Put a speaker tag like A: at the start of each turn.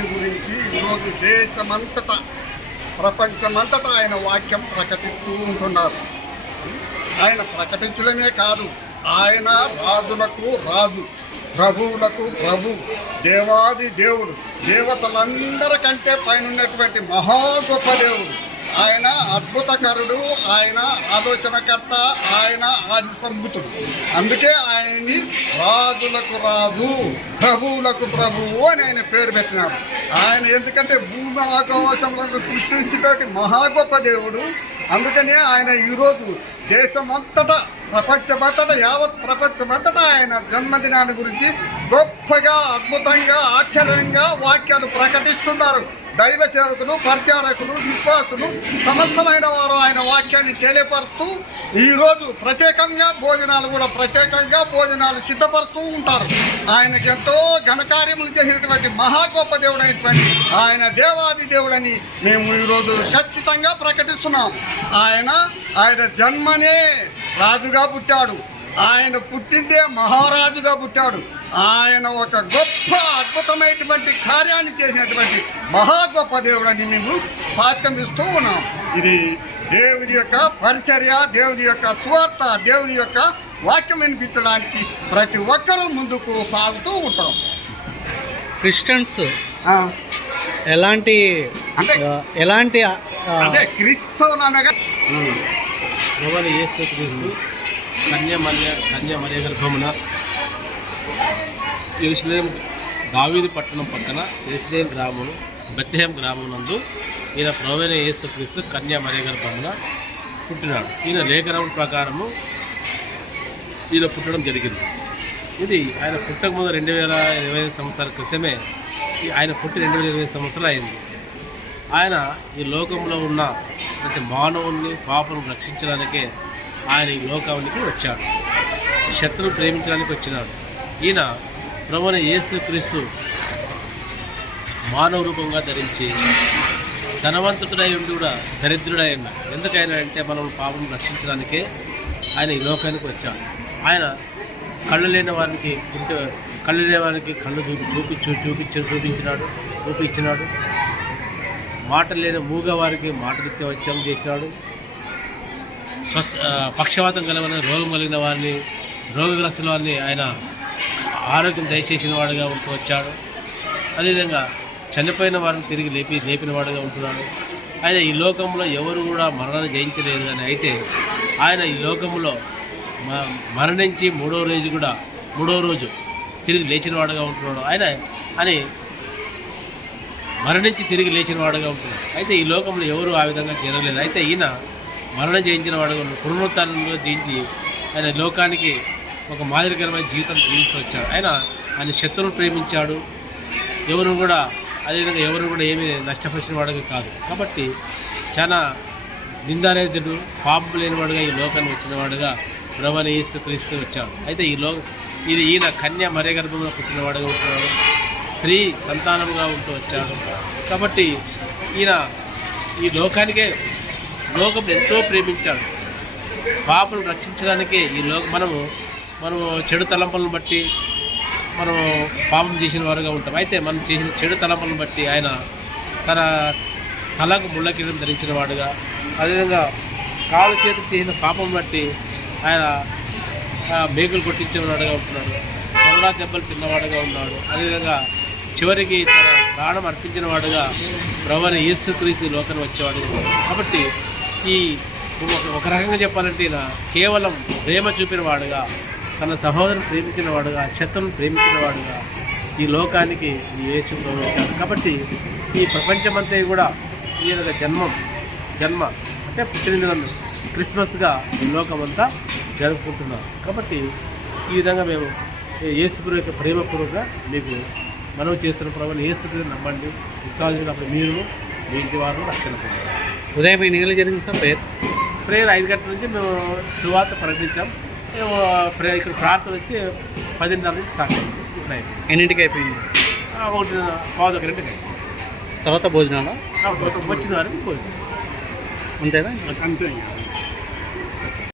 A: గురించి ఈరోజు దేశమంతటా ప్రపంచమంతటా ఆయన వాక్యం ప్రకటిస్తూ ఉంటున్నారు. ఆయన ప్రకటించడమే కాదు ఆయన రాజులకు రాజు ప్రభువులకు ప్రభు దేవాది దేవుడు దేవతలందరికంటే పైన ఉన్నటువంటి మహా గొప్ప దేవుడు. ఆయన అద్భుతకరుడు ఆయన ఆలోచనకర్త ఆయన ఆది సంభుతుడు అందుకే ఆయన్ని రాజులకు రాజు ప్రభువులకు ప్రభువు అని ఆయన పేరు పెట్టినారు. ఆయన ఎందుకంటే భూమి ఆకాశములను సృష్టించడానికి మహా గొప్ప దేవుడు. అందుకనే ఆయన ఈరోజు దేశమంతటా ప్రపంచమంతటా యావత్ ప్రపంచమంతటా ఆయన జన్మదినాన్ని గురించి గొప్పగా అద్భుతంగా ఆశ్చర్యంగా వాక్యాలు ప్రకటిస్తున్నారు. దైవ సేవకులు పరిచారకులు విశ్వాసులు సమస్తమైన వారు ఆయన వాక్యాన్ని తెలియపరుస్తూ ఈరోజు ప్రత్యేకంగా భోజనాలు కూడా ప్రత్యేకంగా భోజనాలు సిద్ధపరుస్తూ ఉంటారు. ఆయనకి ఎంతో ఘనకార్యములు చేసినటువంటి మహా గొప్ప దేవుడైనటువంటి ఆయన దేవాది దేవుడని మేము ఈరోజు ఖచ్చితంగా ప్రకటిస్తున్నాం. ఆయన ఆయన జన్మనే రాజుగా పుట్టాడు. ఆయన పుట్టిందే మహారాజుగా పుట్టాడు. ఆయన ఒక గొప్ప అద్భుతమైనటువంటి కార్యాన్ని చేసినటువంటి మహా గొప్ప దేవుడని మేము సాక్ష్యం ఇస్తూ ఉన్నాం. ఇది దేవుని యొక్క పరిచర్య దేవుని యొక్క స్వార్థ దేవుని యొక్క వాక్యం వినిపించడానికి ప్రతి ఒక్కరూ ముందుకు సాగుతూ ఉంటాం.
B: క్రిస్టియన్స్
A: ఆ,
B: ఎలాంటి
A: అంటే
B: ఎలాంటి ఆ,
A: అదే క్రీస్తువులు అనగా
C: ప్రభువైన యేసు క్రీస్తు కన్యమల్య కన్యమల్య గర్భమున ఎరుసలేం దావీది పట్టణం పక్కన ఎరుసలేం గ్రామము బెత్తహేం గ్రామం నందు ఈయన ప్రభువైన యేసు క్రీస్తు కన్యమల్య గర్భమున పుట్టినాడు. ఈయన లేఖనం ప్రకారము ఈయన పుట్టడం జరిగింది. ఇది ఆయన పుట్టక ముందు రెండు వేల ఇరవై ఐదు సంవత్సరాల క్రితమే ఈ ఆయన పుట్టి రెండు వేల ఇరవై సంవత్సరాలు అయింది. ఆయన ఈ లోకంలో ఉన్న ప్రతి మానవుల్ని పాపను రక్షించడానికే ఆయన ఈ లోకానికి వచ్చాడు. శత్రువు ప్రేమించడానికి వచ్చినాడు. ఈయన ప్రభుని యేసు క్రీస్తు మానవ రూపంగా ధరించి ధనవంతుడై ఉండి కూడా దరిద్రుడై ఉన్నాడు ఎందుకైనా అంటే మనం పాపం రక్షించడానికే ఆయన ఈ లోకానికి వచ్చాడు. ఆయన కళ్ళు లేని వారికి ఇంటి కళ్ళు లేని వారికి కళ్ళు చూపి చూపించు చూపించి చూపించినాడు చూపించినాడు. మాట లేని మూగ వారికి మాటలిచ్చే వచ్చాం చేసినాడు. స్వస్ పక్షవాతం కలవని రోగం కలిగిన వారిని రోగగ్రస్తుల వారిని ఆయన ఆరోగ్యం దయచేసిన వాడుగా ఉంటూ వచ్చాడు. అదేవిధంగా చనిపోయిన వారిని తిరిగి లేపి లేపిన వాడుగా ఉంటున్నాడు. ఆయన ఈ లోకంలో ఎవరు కూడా మరణాన్ని జయించలేదు కానీ అయితే ఆయన ఈ లోకంలో మ- మరణించి మూడో రోజు కూడా మూడో రోజు తిరిగి లేచిన వాడుగా ఉంటున్నాడు. ఆయన అని మరణించి తిరిగి లేచిన వాడుగా ఉంటున్నాడు. అయితే ఈ లోకంలో ఎవరు ఆ విధంగా జరగలేదు. అయితే ఈయన మరణం జయించిన వాడుగా పునరుత్నంలో జయించి ఆయన లోకానికి ఒక మాదిరికరమైన జీవితం జీవిస్తూ వచ్చాడు. ఆయన ఆయన శత్రువును ప్రేమించాడు. ఎవరు కూడా అదేవిధంగా ఎవరు కూడా ఏమీ నష్టపరిచిన వాడుగా కాదు. కాబట్టి చాలా నిందారేతుడు పాపం లేనివాడుగా ఈ లోకాన్ని వచ్చిన వాడుగా బ్రహ్మని యేసు క్రీస్తు వచ్చాడు. అయితే ఈ లో ఇది ఈయన కన్య మర్య గర్భంలో పుట్టినవాడుగా ఉంటున్నాడు. స్త్రీ సంతానముగా ఉంటూ వచ్చాడు. కాబట్టి ఈయన ఈ లోకానికే లోకం ఎంతో ప్రేమించాడు. పాపను రక్షించడానికి ఈ లోక మనము మనము చెడు తలంపులను బట్టి మనం పాపం చేసిన వారుగా ఉంటాం. అయితే మనం చేసిన చెడు తలంపులను బట్టి ఆయన తన తలకు ముళ్ళ కిరీటం ధరించిన వాడుగా అదేవిధంగా కాలు చేతికి చేసిన పాపం బట్టి ఆయన మేకులు కొట్టించేవాడుగా ఉంటున్నాడు. కొరడా దెబ్బలు తిన్నవాడుగా ఉన్నాడు. అదేవిధంగా చివరికి తన ప్రాణం అర్పించిన వాడుగా ప్రవణ యేసుక్రీస్తు క్రీస్తు లోకానికి వచ్చేవాడుగా కాబట్టి ఈ ఒక- రకంగా చెప్పాలంటే ఇలా కేవలం ప్రేమ చూపినవాడుగా తన సహోదరుని ప్రేమించిన వాడుగా ప్రేమించినవాడుగా ఈ లోకానికి ఈ యేసు వచ్చాడు కాబట్టి ఈ ప్రపంచమంతా కూడా ఈయన యొక్క జన్మం జన్మ అంటే పుట్టినదినం క్రిస్మస్గా ఈ లోకమంతా జరుపుకుంటున్నారు. కాబట్టి ఈ విధంగా మేము ఏసుగురు యొక్క ప్రేమపూర్వకంగా మీకు మనవి చేస్తున్న ప్రభావం ఏసుగురు నమ్మండి. విశ్వాసం మీరు మీ ఇంటి వారు రక్షణ పొందారు
B: ఉదయం ఈ నిగలు జరిగింది సార్ పేరు?
C: ప్రేయర్ ఐదు గంటల నుంచి మేము శువార్త ప్రకటించాం. మేము ప్రే ఇక్కడ ప్రార్థన వచ్చి పదిన్నర నుంచి స్టార్ట్ అయింది. ఇప్పుడు.
B: ఎన్నింటికి అయిపోయింది?
C: ఒకటి పావు ఒక రెండు
B: తర్వాత భోజనాలు?
C: వచ్చిన వారికి పోయింది
B: అంతేనా?
A: అంతే.